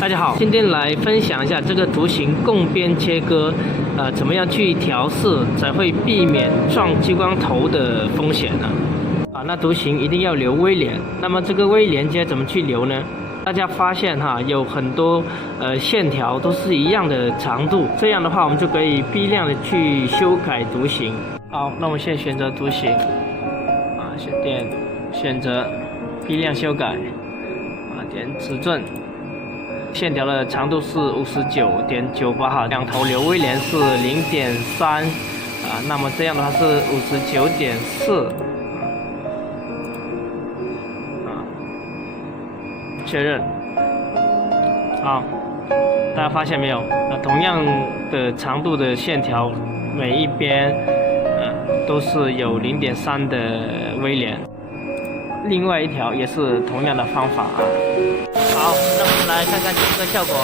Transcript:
大家好，今天来分享一下这个图形共边切割，怎么样去调试才会避免撞激光头的风险呢？那图形一定要留微连，那么这个微连接怎么去留呢？大家发现有很多线条都是一样的长度，这样的话我们就可以批量的去修改图形。好，那我们先选择图形，选择批量修改，点尺寸。线条的长度是59.98两头留微连是0.3那么这样的话是59.4确认。好，大家发现没有？同样的长度的线条，每一边都是有0.3的微连。另外一条也是同样的方法好，那我们来看看这个效果